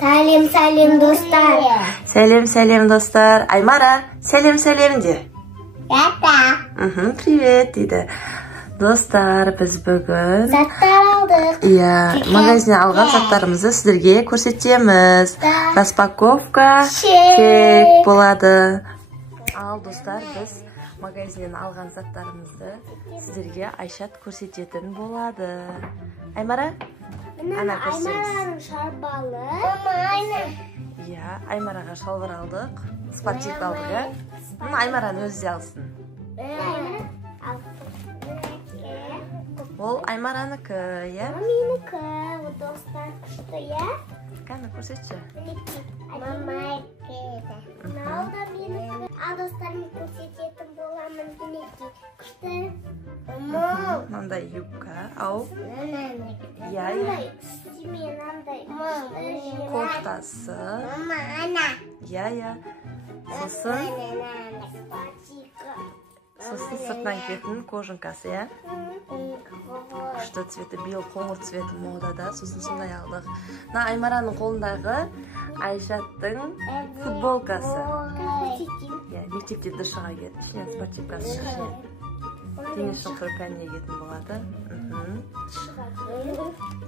Сәлем достар. Сәлем достар. Аймара, сәлем де. Привет дейді. Достар, біз бүгін Заттар алдық. магазиннен алған заттарымызды сіздерге көрсетеміз. Распаковка кек болады. Ал достар, біз магазиннен алған заттарымызды сіздерге Айшат көрсететін болады. Аймара? Ана көрсетеміз. Аймараның шарбалы. Аймараға шалбар алдық. Спортивка алдық, Аймараны өзі алсын. Ол Аймараныкі, Менікі, ол достар күшті, Қаны көрсетші. Мамайкі. Мынау да менікі. Достарымды көрсететін боламын, мінекі. Күшті. Мынандай юбка, ау. Кофтасы. Сосын сыртынан киетін кожанкасы, Күшті цветі, бел қоңыр цветі модада, сосын сондай алдық. Аймараның қолындағы Айшаттың футболкасы. Мектепте дұшыға кет, ішінен спортивкасы ішінен. Дене шынқыр пәніне кетін болады.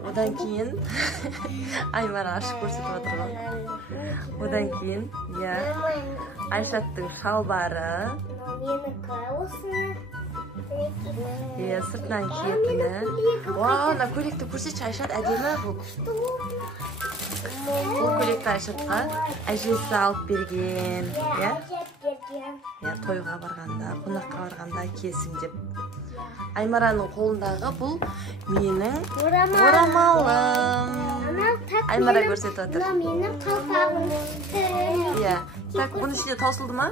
Одан кейін Аймара ашық көрсетіп отырған. Одан кейін Айшаттың шалбары. Менікі осы. Сыртынан киетіні. Ана көйлекті көрсетші, Айшат әдемі бұл. Бұл көйлекті Айшатқа әжесі алып берген. Тойға барғанда, қонаққа барғанда киесің деп. Аймараның қолындағы бұл менің орамалым. Аймара көрсетіп отыр. Менің қалпағым. Так, бұның ішінде таусылды ма?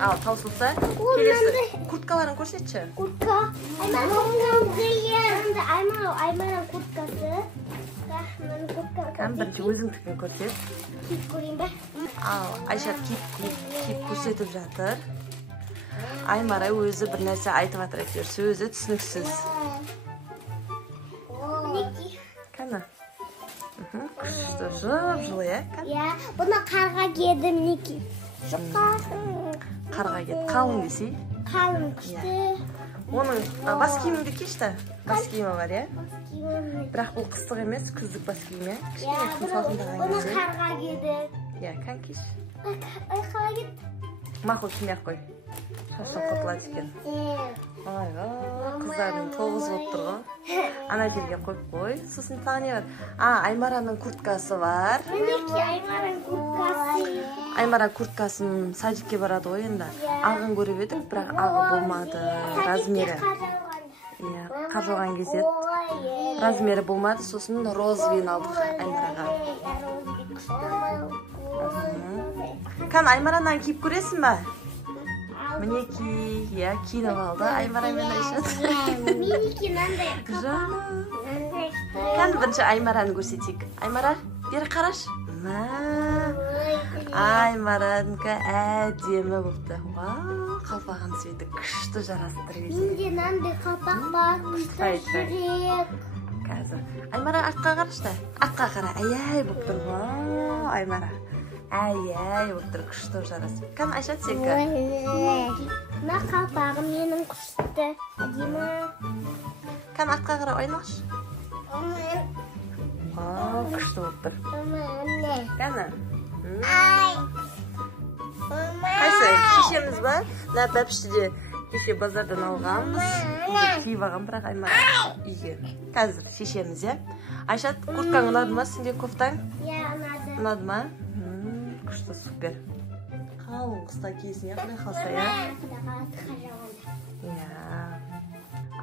Ал, таусылса, келесі курткаларын көрсетші. Куртка. Аймараның курткасы. Бірінші өзің түкен көрсет. Киіп көрейін бе? Ал, Айшат киіп көрсетіп жатыр. Аймара өзі бір нәрсе айтып жатыр әйтеуір, сөзі түсініксіз. Қана? Күшті, жып-жылы, Бұны қарға киеді, мінеки. Қарға киеді, қалың десей? Қалың, күшті. Оның бас киіміңді кешті? Бас киімі бар, Бірақ бұл қыстық емес, күздік бас киім, Кішкене күн салқындаған кезде. Бұны қарға киеді. Кән кеш. Қалай кет? Мақұл кимей-ақ қой. Шашын құтылады екен. Қыздардың тоғыз болып тұр ғой. Ана жерге қойып қой. Сосын тағы не бар? Аймараның курткасы бар. Мінеки Аймараның курткасы. Аймара курткасын садикке барады ғой енді. Ағын көріп едік, бірақ ағы болмады. Размері. Қар жауған кезде размері болмады. Сосын розовин алдық Аймараға. Қан Аймаранан киіп көресің ба? Мінеки, киініп алды Аймара мен Айшат. Мінеки нандай. Қан бірінші Аймараны көрсетейік. Аймара, бері қараш. Аймаранікі әдемі болыпты. Қалпағын светі күшті жарастыр. Менде нандай қалпақ бар, күшті жүрек. Қазір. Аймара артқа қарашты. Артқа қара, ай болып тұр. Аймара. Ай, отырып күшті жарасып. Қан Айшат секі? Мына қалпағым менің күшті. Әдемі. Қан артқа қара ойнақшы. Күшті отырып. Қаны? Қайсы, шешеміз ба? Бәпішті кеше базардан алғанбыз. Киіп алған бірақ Аймара үйге. Қазір шешеміз, Айшат, курткаң ұнады ма? Сенде кофтаң? Ұнады. Ұнады ма? Күшті, супер. Қалың қыста киесің, құдай қалса,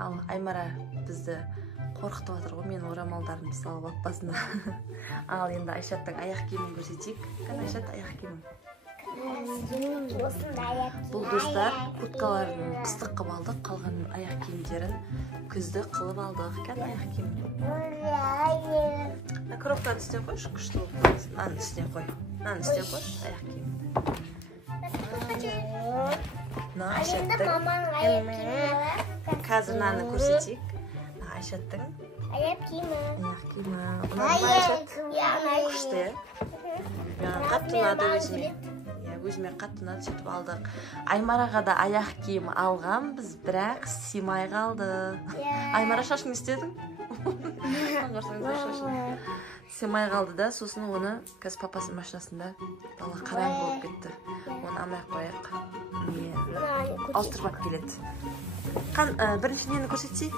Ал, Аймара бізді қорқытып жатыр ғой, мен орамалдарымды салып атпасына. Ал, енді Айшаттың аяқ киімін көрсетейік. Қан Айшат аяқ киімін? Бұл достар курткаларын қыстық қылып алдық, қалған аяқ киімдерін күзді қылып алдық. Қан аяқ киімін? Кроптан үстіне қойшы, күшті болып. Нан үстіне қой. Нан үстіне қойш, аяқ киімді. Айшаттың қазір наны көрсетейік. Айшаттың Аяқ киімі. Аяқ киімі. Күшті, қатты ұнады өзіме. Өзіме қатты ұнады, сөйтіп алдық. Аймараға да аяқ киім алған біз, бірақ симай қалды. Аймара шашын істедің? Симай қалды да, сосын оны қазір папасының машинасында бала қараң болып кетті. Оны алмай қояқ. Ауыстырып келеді. Бірінші нені көрсетсей?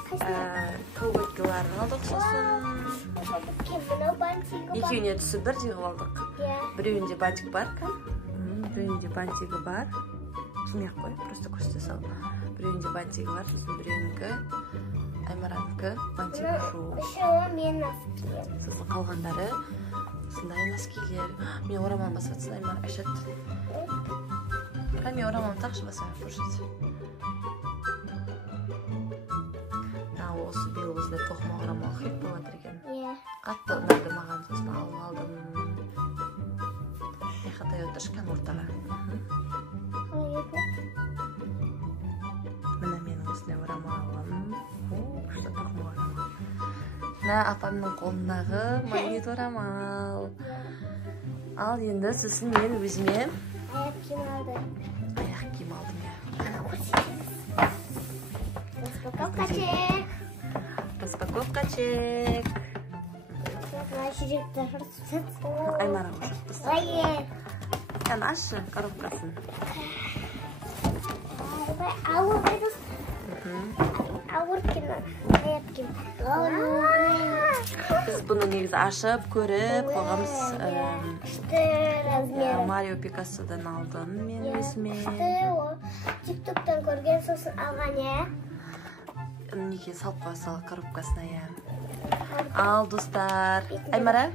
Колготкаларын алдық сосын. Екеуіне түсі бір жиғып алдық. Біреуінде бантик бар. Біреуінде бантигі бар. Кимек қой, просто көрсете сал. Біреуінде бантигі бар, сосын біреуінікі Аймаранікі бантигі жоқ. Сосын қалғандары осындай носкилер. Мен орамалын басып атсын, Аймар Айшат. Мен орамалын тақшы басып көрсет. Осы биыл осындай тоқыма орамал хит болады екен. Қатты ұнайды маған, сосын алып алдым. Қатай отыршқан ортаға. Міне менің осындай орамалым. Күшті тоқыма орамал. Мына апамның қолындағы магнит орамал. Ал енді сосын мен өзіме аяқ киім алдым. Распаковка чек. Аймара қошып тұсы. Яны ашы коробкасын. Біз бұны негізі ашып, көріп, қоғамыз Марио Пикассодан алдым мен өзіме. Тиктоктан көрген сосын алған, Неге салып қойсал коробкасына, Ал, достар. Аймара.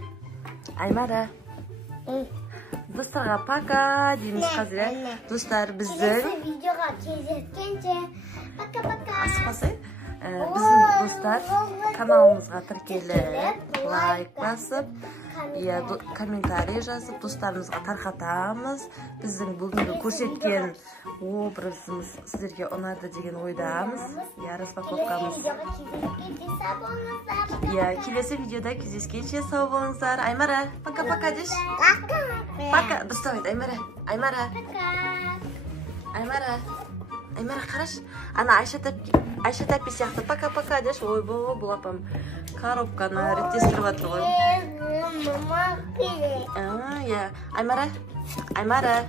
Достарға пока дейміз қазір. Достар, біздің видеоға кезеткенше пока-пока. Асықпасай. Біздің достар каналымызға тіркеліп, лайк басып, комментарий жазып, достарымызға тарқатамыз. Біздің бүгінгі көрсеткен образымыз сіздерге ұнады деген ойдамыз. Распаковкамыз. Келесі видеода кездескенше сау болыңыздар. Аймара, пока-пока деш. Пока. Достар айт, Аймара. Аймара, қараш. Ана Айша тәппе сияқты пока-пока деш. Ой, бұл апам коробканы реттестіріп атыр ғой. Аймара.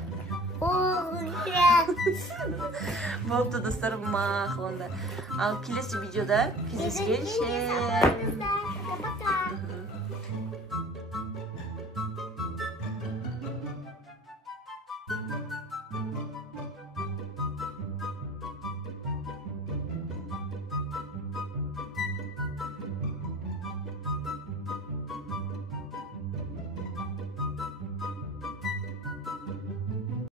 Болыпты достар, мақылында. Ал келесі видеода кездескенше.